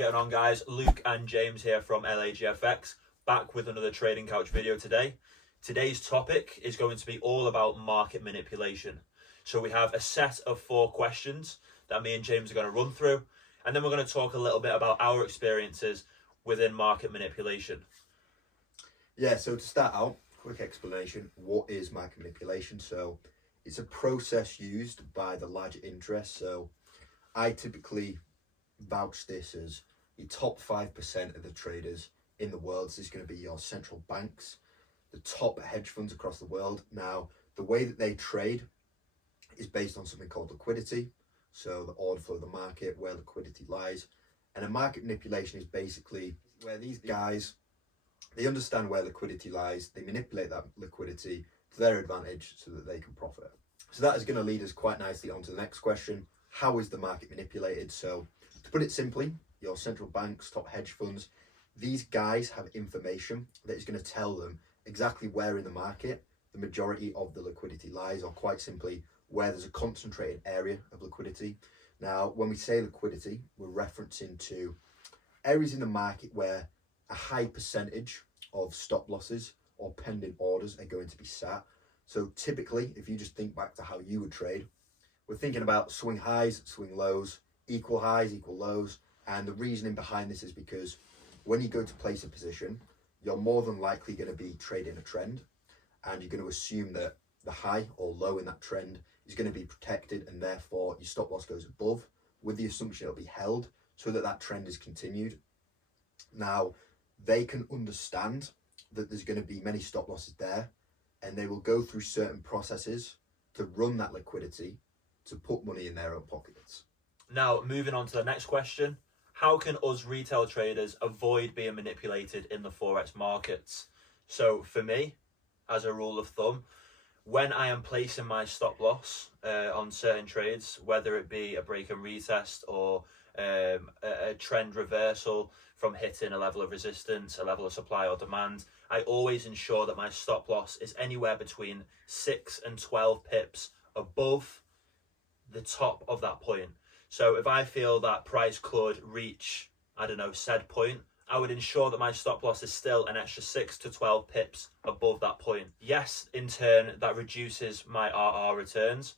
getting on, guys? Luke and James here from LAGFX, back with another Trading Couch video today. Today's topic is going to be all about market manipulation. So we have a set of 4 questions that me and James are going to run through, and then we're going to talk a little bit about our experiences within market manipulation. Yeah, so to start out, quick explanation, what is market manipulation? So it's a process used by the large interests. So I typically vouch this as the top 5% of the traders in the world. This is going to be your central banks, the top hedge funds across the world. Now, the way that they trade is based on something called liquidity. So the order flow of the market, where liquidity lies. And a market manipulation is basically where these guys, they understand where liquidity lies, they manipulate that liquidity to their advantage so that they can profit. So that is going to lead us quite nicely on to the next question. How is the market manipulated? So to put it simply, your central banks, top hedge funds, these guys have information that is going to tell them exactly where in the market the majority of the liquidity lies, or quite simply, where there's a concentrated area of liquidity. Now, when we say liquidity, we're referencing to areas in the market where a high percentage of stop losses or pending orders are going to be sat. So typically, if you just think back to how you would trade, we're thinking about swing highs, swing lows, equal highs, equal lows. And the reasoning behind this is because when you go to place a position, you're more than likely going to be trading a trend, and you're going to assume that the high or low in that trend is going to be protected, and therefore your stop loss goes above, with the assumption it'll be held so that that trend is continued. Now, they can understand that there's going to be many stop losses there, and they will go through certain processes to run that liquidity to put money in their own pockets. Now, moving on to the next question. How can us retail traders avoid being manipulated in the Forex markets? So for me, as a rule of thumb, when I am placing my stop loss on certain trades, whether it be a break and retest or a trend reversal from hitting a level of resistance, a level of supply or demand, I always ensure that my stop loss is anywhere between 6 and 12 pips above the top of that point. So if I feel that price could reach, I don't know, said point, I would ensure that my stop loss is still an extra 6 to 12 pips above that point. Yes, in turn, that reduces my RR returns,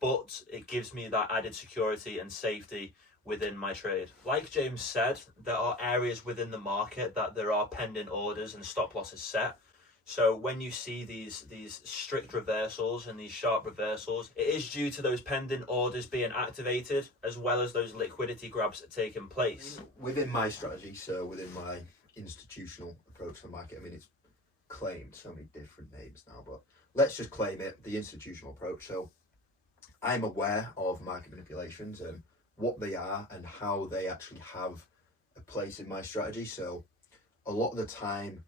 but it gives me that added security and safety within my trade. Like James said, there are areas within the market that there are pending orders and stop losses set. So when you see these strict reversals and these sharp reversals, it is due to those pending orders being activated, as well as those liquidity grabs taking place. Within my strategy, so within my institutional approach to the market, I mean, it's claimed so many different names now, but let's just claim it, the institutional approach. So I'm aware of market manipulations and what they are and how they actually have a place in my strategy. So a lot of the time,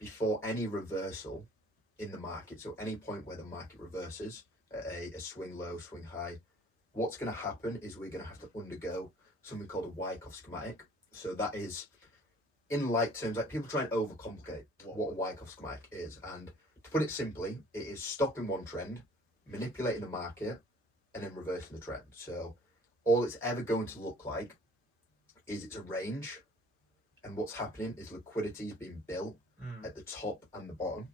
before any reversal in the market, so any point where the market reverses at a swing low, swing high, what's going to happen is we're going to have to undergo something called a Wyckoff schematic. So that is, in light terms, like people try and overcomplicate what a Wyckoff schematic is. And to put it simply, it is stopping one trend, manipulating the market, and then reversing the trend. So all it's ever going to look like is it's a range, and what's happening is liquidity is being built at the top and the bottom.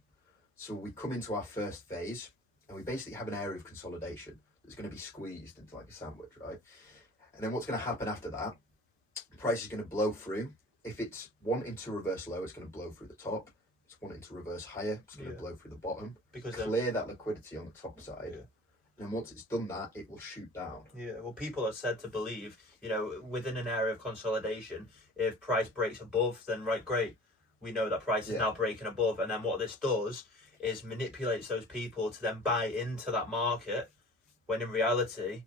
So we come into our first phase, and we basically have an area of consolidation that's going to be squeezed into like a sandwich, right? And then what's going to happen after that, price is going to blow through. If it's wanting to reverse low, it's going to blow through the top. If it's wanting to reverse higher, it's going to blow through the bottom, because clear that liquidity on the top side. And then once it's done that, it will shoot down. Yeah, well, people are said to believe, within an area of consolidation, if price breaks above, then right, great. We know that price is now breaking above. And then what this does is manipulates those people to then buy into that market, when in reality,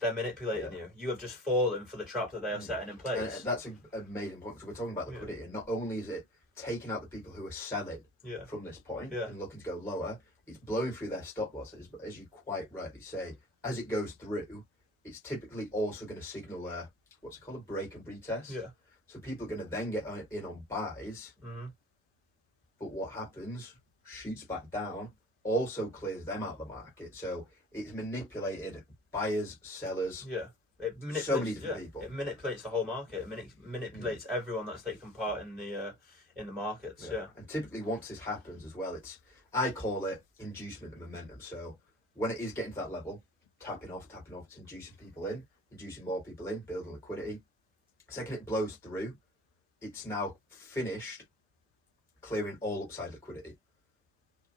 they're manipulating you. You have just fallen for the trap that they are setting in place. And that's an amazing point, because we're talking about liquidity. And not only is it taking out the people who are selling from this point and looking to go lower, it's blowing through their stop losses. But as you quite rightly say, as it goes through, it's typically also going to signal what's it called, a break and retest. So people are going to then get in on buys, but what happens, shoots back down, also clears them out of the market. So it's manipulated buyers, sellers, It manipulates, so many different people. It manipulates the whole market. It manipulates everyone that's taking part in the markets. Yeah. And typically, once this happens as well, I call it inducement of momentum. So when it is getting to that level, tapping off, it's inducing people in, inducing more people in, building liquidity. Second, it blows through. It's now finished clearing all upside liquidity.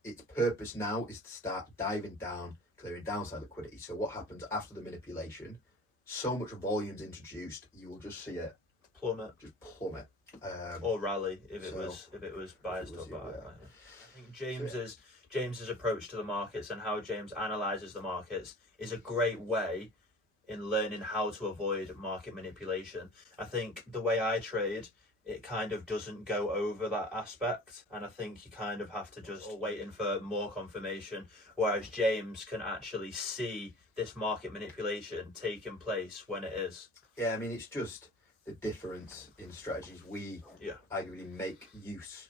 Its purpose now is to start diving down, clearing downside liquidity. So what happens after the manipulation? So much volume's introduced, you will just see it plummet. Or rally if it was biased or buy. I think James's approach to the markets and how James analyzes the markets is a great way in learning how to avoid market manipulation. I think the way I trade, it kind of doesn't go over that aspect, and I think you kind of have to just waiting for more confirmation, whereas James can actually see this market manipulation taking place when it is. Yeah, I mean, it's just the difference in strategies. We arguably make use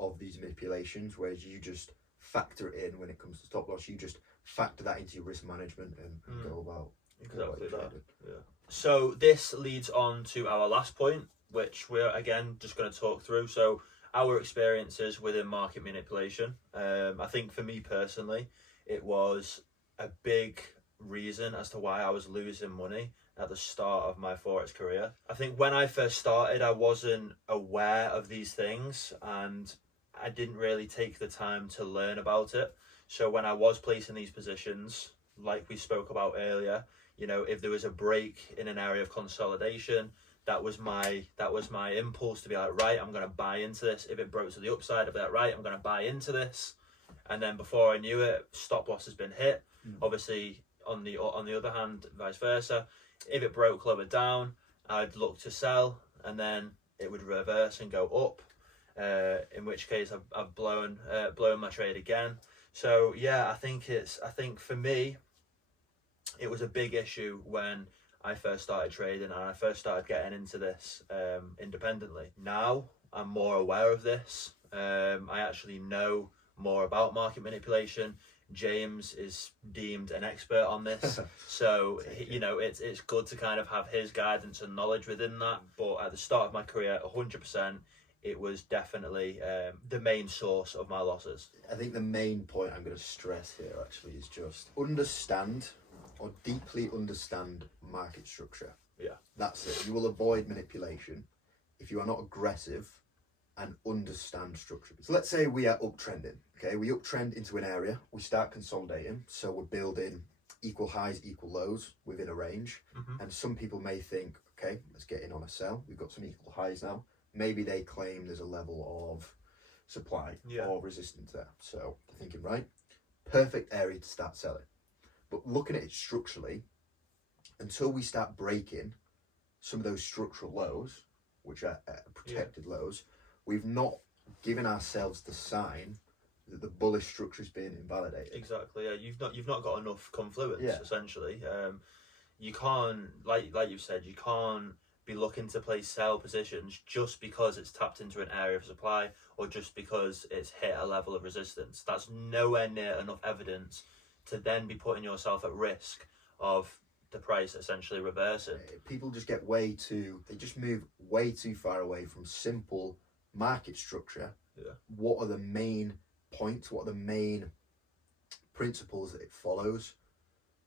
of these manipulations, whereas you just factor it in when it comes to stop loss. You just factor that into your risk management and go about exactly that. Yeah. So this leads on to our last point, which we're again just going to talk through. So our experiences within market manipulation. I think for me personally, it was a big reason as to why I was losing money at the start of my Forex career. I think when I first started, I wasn't aware of these things and I didn't really take the time to learn about it. So when I was placing these positions, like we spoke about earlier, if there was a break in an area of consolidation, that was my impulse to be like, right, I'm going to buy into this. If it broke to the upside, I'd be like, right, I'm going to buy into this. And then before I knew it, stop loss has been hit. Obviously, on the other hand, vice versa, if it broke lower down, I'd look to sell, and then it would reverse and go up. In which case, I've blown my trade again. So yeah, I think for me, it was a big issue when I first started trading and I first started getting into this independently. Now I'm more aware of this. I actually know more about market manipulation. James is deemed an expert on this, so it's good to kind of have his guidance and knowledge within that. But at the start of my career, 100%, it was definitely the main source of my losses. I think the main point I'm going to stress here actually is just understand or deeply understand market structure. Yeah, that's it. You will avoid manipulation if you are not aggressive and understand structure. So let's say we are uptrending. Okay, we uptrend into an area, we start consolidating, so we're building equal highs, equal lows within a range. And some people may think, okay, let's get in on a sell. We've got some equal highs now. Maybe they claim there's a level of supply or resistance there. So they're thinking, right, perfect area to start selling. But looking at it structurally, until we start breaking some of those structural lows, which are protected lows, we've not given ourselves the sign that the bullish structure is being invalidated. Exactly. Yeah, you've not got enough confluence. Essentially, you can't, like you've said, you can't be looking to place sell positions just because it's tapped into an area of supply or just because it's hit a level of resistance. That's nowhere near enough evidence to then be putting yourself at risk of the price essentially reversing. People just they just move way too far away from simple market structure. What are the main points? What are the main principles that it follows?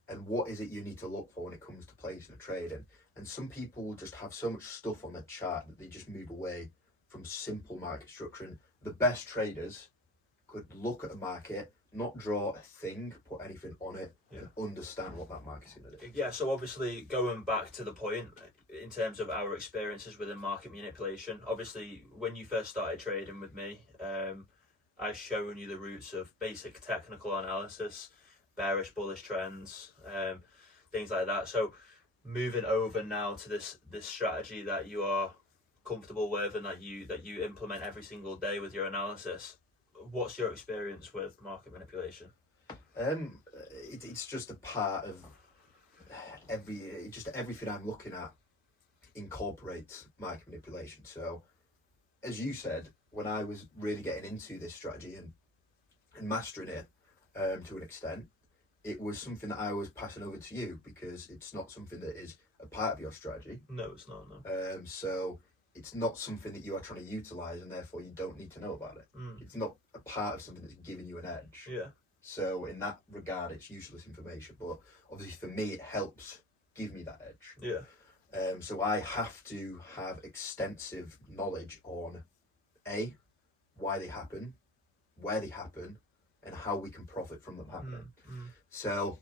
And what is it you need to look for when it comes to placing a trade? And some people will just have so much stuff on their chart that they just move away from simple market structure. And the best traders could look at a market, not draw a thing, put anything on it, and understand what that market's going to do. Yeah, so obviously going back to the point in terms of our experiences within market manipulation, obviously when you first started trading with me, I've shown you the roots of basic technical analysis, bearish, bullish trends, things like that. So moving over now to this strategy that you are comfortable with and that you implement every single day with your analysis, what's your experience with market manipulation? It's just a part of everything I'm looking at incorporates market manipulation. So as you said, when I was really getting into this strategy and mastering it to an extent, it was something that I was passing over to you because it's not something that is a part of your strategy. No, it's not. No. So it's not something that you are trying to utilize, and therefore you don't need to know about it. It's not a part of something that's giving you an edge. Yeah. So in that regard, it's useless information. But obviously for me, it helps give me that edge. Yeah. So I have to have extensive knowledge on why they happen, where they happen, and how we can profit from them happening. So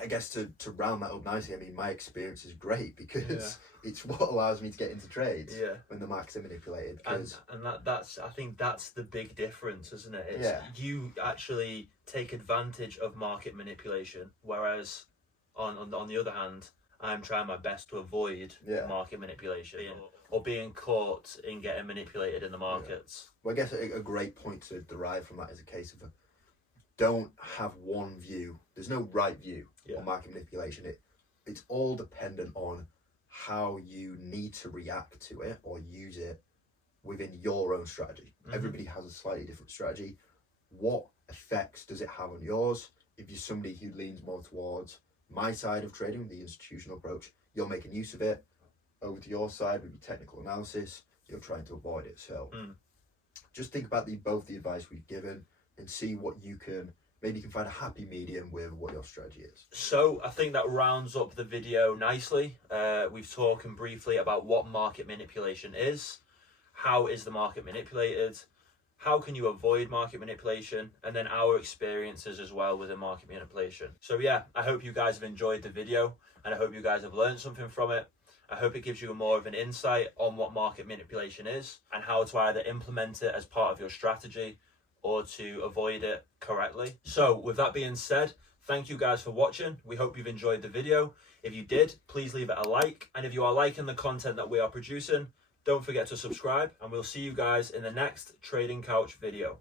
I guess to round that up nicely, I mean, my experience is great because it's what allows me to get into trades when the markets are manipulated. And that's I think that's the big difference, isn't it? It's you actually take advantage of market manipulation, whereas on the other hand, I'm trying my best to avoid market manipulation or being caught in getting manipulated in the markets. Well, I guess a great point to derive from that is a case of don't have one view. There's no right view on market manipulation. It's all dependent on how you need to react to it or use it within your own strategy. Everybody has a slightly different strategy. What effects does it have on yours? If you're somebody who leans more towards my side of trading, the institutional approach, you're making use of it. Over to your side with your technical analysis, you're trying to avoid it. So just think about both the advice we've given and see what you can find a happy medium with what your strategy is. So I think that rounds up the video nicely. We've talked briefly about what market manipulation is, how is the market manipulated, how can you avoid market manipulation, and then our experiences as well within market manipulation. So yeah, I hope you guys have enjoyed the video and I hope you guys have learned something from it. I hope it gives you more of an insight on what market manipulation is and how to either implement it as part of your strategy or to avoid it correctly. So with that being said, thank you guys for watching. We hope you've enjoyed the video. If you did, please leave it a like. And if you are liking the content that we are producing, don't forget to subscribe, and we'll see you guys in the next Trading Couch video.